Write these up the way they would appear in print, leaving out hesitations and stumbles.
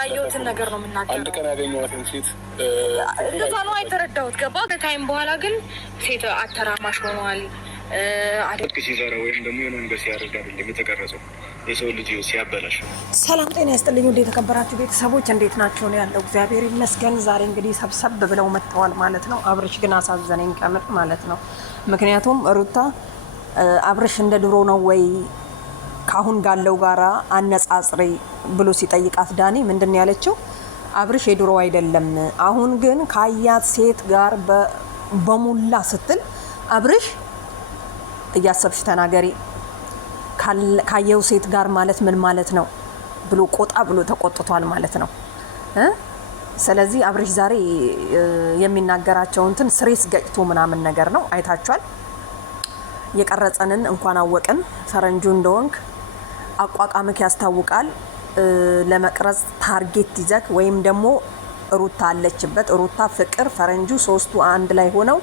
አየሁትን ነገር ነው የምናገረው። አንድ ቀን ያገኘኋትን ሴት እንደዛ ነው አይተረዳሁት። ገባ ከታይም በኋላ ግን ሴት አተራማሽ ሆኗል። አደግ ሲዘራ ወይም ደግሞ የሆነ ነገር ሲያደርግ አይደለም የተቀረጸው የሰው ልጅ ሲያበላሽ። ሰላም ጤና ይስጥልኝ። እንዴት የተከበራችሁ ቤተሰቦች እንዴት ናችሁ? ነው ያለው እግዚአብሔር ይመስገን። ዛሬ እንግዲህ ሰብሰብ ብለው መጥተዋል ማለት ነው። አብርሽ ግን አሳዘነኝ ከምር ማለት ነው። ምክንያቱም ሩታ አብርሽ እንደ ድሮ ነው ወይ ካሁን ጋለው ጋራ አነጻጽሪ ብሎ ሲጠይቃት ዳኒ ምንድን ያለችው? አብርሽ የድሮ አይደለም፣ አሁን ግን ካያት ሴት ጋር በሙላ ስትል አብርሽ እያሰብሽ ተናገሪ ካየው ሴት ጋር ማለት ምን ማለት ነው ብሎ ቆጣ ብሎ ተቆጥቷል ማለት ነው። ስለዚህ አብርሽ ዛሬ የሚናገራቸው እንትን ስሬስ ገጭቶ ምናምን ነገር ነው። አይታችኋል። የቀረጸንን እንኳን አወቅን ፈረንጁ እንደወንክ አቋቋምክ ያስታውቃል። ለመቅረጽ ታርጌት ይዘክ ወይም ደግሞ ሩታ አለችበት ሩታ ፍቅር ፈረንጁ ሶስቱ አንድ ላይ ሆነው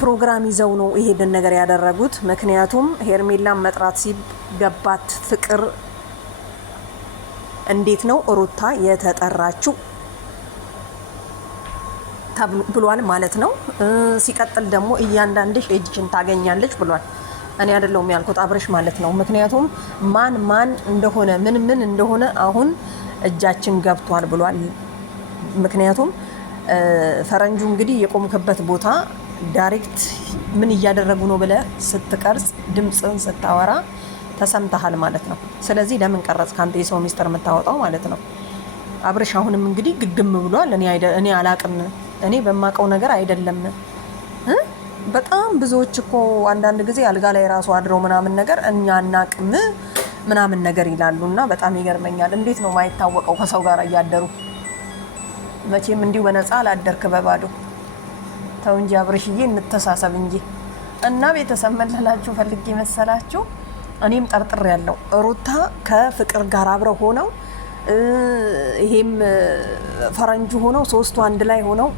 ፕሮግራም ይዘው ነው ይሄንን ነገር ያደረጉት። ምክንያቱም ሄርሜላን መጥራት ሲገባት ፍቅር እንዴት ነው ሩታ የተጠራችው ብሏል ማለት ነው። ሲቀጥል ደግሞ እያንዳንድሽ እጅሽን ታገኛለች ብሏል። እኔ አይደለሁም ያልኩት አብርሽ ማለት ነው። ምክንያቱም ማን እንደሆነ ምን እንደሆነ አሁን እጃችን ገብቷል ብሏል። ምክንያቱም ፈረንጁ እንግዲህ የቆምከበት ቦታ ዳይሬክት ምን እያደረጉ ነው ብለህ ስትቀርጽ ድምፅን ስታወራ ተሰምተሃል ማለት ነው። ስለዚህ ለምን ቀረጽ ካንተ የሰው ሚስጥር የምታወጣው ማለት ነው። አብርሽ አሁንም እንግዲህ ግግም ብሏል። እኔ አላቅም፣ እኔ በማቀው ነገር አይደለም። በጣም ብዙዎች እኮ አንዳንድ ጊዜ አልጋ ላይ ራሱ አድረው ምናምን ነገር እኛ አናቅም ምናምን ነገር ይላሉና በጣም ይገርመኛል። እንዴት ነው ማይታወቀው ከሰው ጋር እያደሩ? መቼም እንዲሁ በነፃ አላደርክ በባዶ ተው እንጂ አብርሽዬ እንተሳሰብ እንጂ። እና ቤተሰብ መለላችሁ ፈልጌ መሰላችሁ። እኔም ጠርጥር ያለው ሩታ ከፍቅር ጋር አብረው ሆነው ይሄም ፈረንጁ ሆነው ሶስቱ አንድ ላይ ሆነው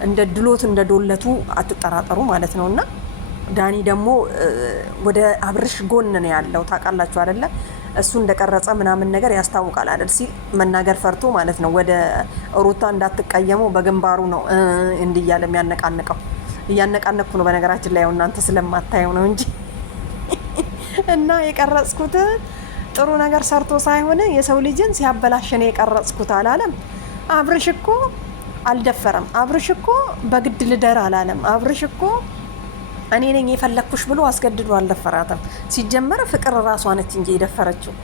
እንደ ድሎት እንደ ዶለቱ አትጠራጠሩ ማለት ነውና ዳኒ ደግሞ ወደ አብርሽ ጎን ነው ያለው። ታውቃላችሁ አይደለ? እሱ እንደቀረጸ ምናምን ነገር ያስታውቃል አይደል? ሲል መናገር ፈርቶ ማለት ነው። ወደ ሩታ እንዳትቀየመው በግንባሩ ነው እንዲያለ የሚያነቃንቀው። እያነቃነቅኩ ነው በነገራችን ላይ እናንተ ስለማታየው ነው እንጂ እና የቀረጽኩት ጥሩ ነገር ሰርቶ ሳይሆን የሰው ልጅን ሲያበላሽ ነው የቀረጽኩት አላለም። አብርሽ እኮ አልደፈረም። አብርሽ እኮ በግድ ልደር አላለም። አብርሽ እኮ እኔ ነኝ የፈለኩሽ ብሎ አስገድዶ አልደፈራትም። ሲጀመር ፍቅር ራሷ ነች እንጂ የደፈረችው።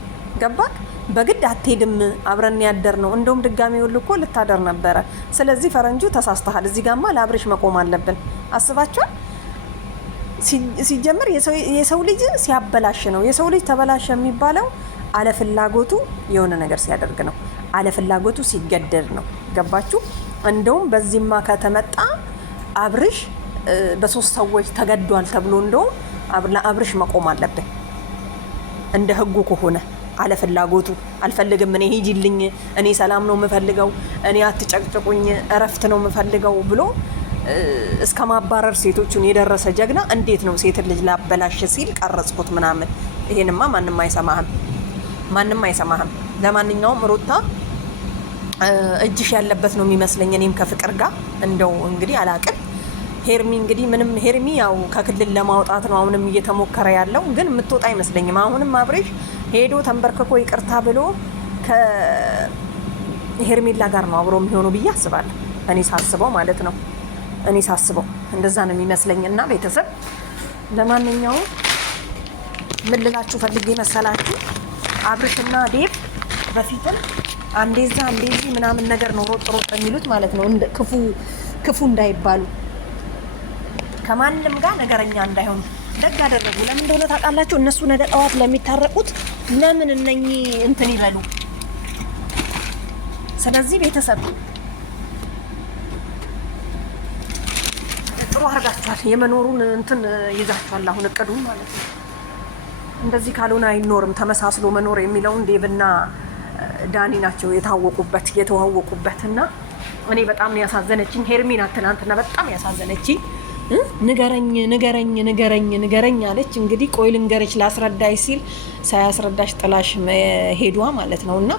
ገባክ? በግድ አትሄድም አብረን ያደር ነው። እንደውም ድጋሚ ሁሉ እኮ ልታደር ነበረ። ስለዚህ ፈረንጁ ተሳስተሃል። እዚህ ጋማ ለአብርሽ መቆም አለብን። አስባችኋል? ሲጀመር የሰው ልጅ ሲያበላሽ ነው። የሰው ልጅ ተበላሽ የሚባለው አለፍላጎቱ የሆነ ነገር ሲያደርግ ነው። አለፍላጎቱ ሲገደድ ነው። ገባችሁ? እንደውም በዚህማ ከተመጣ አብርሽ በሶስት ሰዎች ተገዷል ተብሎ እንደውም ለአብርሽ መቆም አለብን። እንደ ህጉ ከሆነ አለፍላጎቱ አልፈልግም፣ እኔ ሂጂልኝ፣ እኔ ሰላም ነው የምፈልገው፣ እኔ አትጨቅጭቁኝ፣ እረፍት ነው የምፈልገው ብሎ እስከ ማባረር ሴቶቹን የደረሰ ጀግና እንዴት ነው ሴት ልጅ ላበላሽ ሲል ቀረጽኩት ምናምን? ይሄንማ ማንም አይሰማህም። ለማንኛውም ሩታ እጅሽ ያለበት ነው የሚመስለኝ። እኔም ከፍቅር ጋር እንደው እንግዲህ አላቅም። ሄርሚ እንግዲህ ምንም ሄርሚ ያው ከክልል ለማውጣት ነው አሁንም እየተሞከረ ያለው፣ ግን የምትወጣ አይመስለኝም። አሁንም አብርሽ ሄዶ ተንበርክኮ ይቅርታ ብሎ ከሄርሜላ ጋር ነው አብሮ የሚሆኑ ብዬ አስባለሁ። እኔ ሳስበው ማለት ነው። እኔ ሳስበው እንደዛ ነው የሚመስለኝ። እና ቤተሰብ ለማንኛውም ምን ልላችሁ ፈልጌ መሰላችሁ? አብርሽና ዴቭ በፊትም አንዴዛ አንዴዚ ምናምን ነገር ነው ሮጥ የሚሉት ማለት ነው። ክፉ እንዳይባሉ ከማንም ጋር ነገረኛ እንዳይሆኑ ደግ አደረጉ። ለምን እንደሆነ ታውቃላችሁ? እነሱ ነገ ጠዋት ለሚታረቁት ለምን እነኚህ እንትን ይበሉ። ስለዚህ ቤተሰብ ጥሩ አድርጋችኋል። የመኖሩን እንትን ይዛችኋል። አሁን እቅዱን ማለት ነው። እንደዚህ ካልሆነ አይኖርም። ተመሳስሎ መኖር የሚለውን ዴቭና ዳኒ ናቸው የተዋወቁበት እና እኔ በጣም ነው ያሳዘነችኝ ሄርሚና ትናንትና በጣም ያሳዘነችኝ። ንገረኝ አለች። እንግዲህ ቆይ ልንገርሽ ላስረዳሽ ሲል ሳያስረዳሽ ጥላሽ ሄዷ ማለት ነውና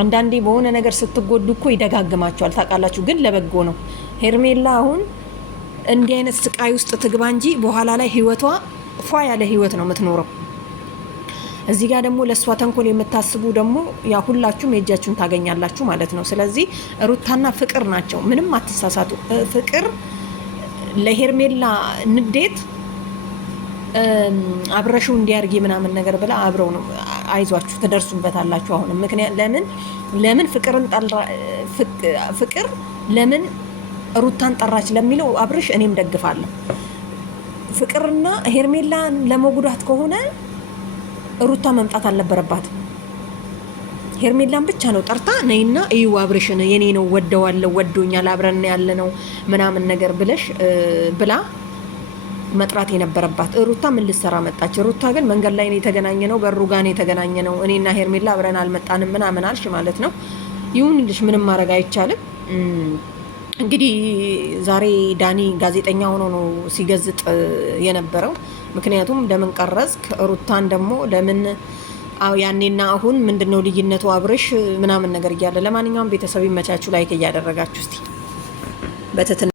አንዳንዴ በሆነ ነገር ስትጎዱ እኮ ይደጋግማቸዋል ታውቃላችሁ። ግን ለበጎ ነው። ሄርሜላ አሁን እንዲህ አይነት ስቃይ ውስጥ ትግባ እንጂ በኋላ ላይ ህይወቷ ፏ ያለ ህይወት ነው የምትኖረው። እዚህ ጋር ደግሞ ለእሷ ተንኮል የምታስቡ ደግሞ ያ ሁላችሁም የእጃችሁን ታገኛላችሁ ማለት ነው። ስለዚህ ሩታና ፍቅር ናቸው፣ ምንም አትሳሳቱ። ፍቅር ለሄርሜላ ንዴት አብረሽው እንዲያርጊ ምናምን ነገር ብላ አብረው ነው። አይዟችሁ ትደርሱበታላችሁ። አሁንም ምክንያት ለምን ፍቅር ለምን ሩታን ጠራች ለሚለው አብረሽ እኔም ደግፋለሁ። ፍቅርና ሄርሜላን ለመጉዳት ከሆነ ሩታ መምጣት አልነበረባት። ሄርሜላን ብቻ ነው ጠርታ ነይና እዩ አብረሽን የኔ ነው ወደዋለሁ ወዶኛል አብረን ያለ ነው ምናምን ነገር ብለሽ ብላ መጥራት የነበረባት። ሩታ ምን ልትሰራ መጣች? ሩታ ግን መንገድ ላይ ነው የተገናኘ ነው፣ በሩ ጋር ነው የተገናኘ ነው፣ እኔና ሄርሜላ አብረን አልመጣንም ምናምን አልሽ ማለት ነው። ይሁንልሽ፣ ምንም ማድረግ አይቻልም። እንግዲህ ዛሬ ዳኒ ጋዜጠኛ ሆኖ ነው ሲገዝጥ የነበረው። ምክንያቱም ለምን ቀረጽክ ሩታን ደግሞ ለምን ያኔና አሁን ምንድነው ልዩነቱ አብረሽ ምናምን ነገር እያለ። ለማንኛውም ቤተሰብ ይመቻችሁ፣ ላይክ እያደረጋችሁ እስቲ በትትና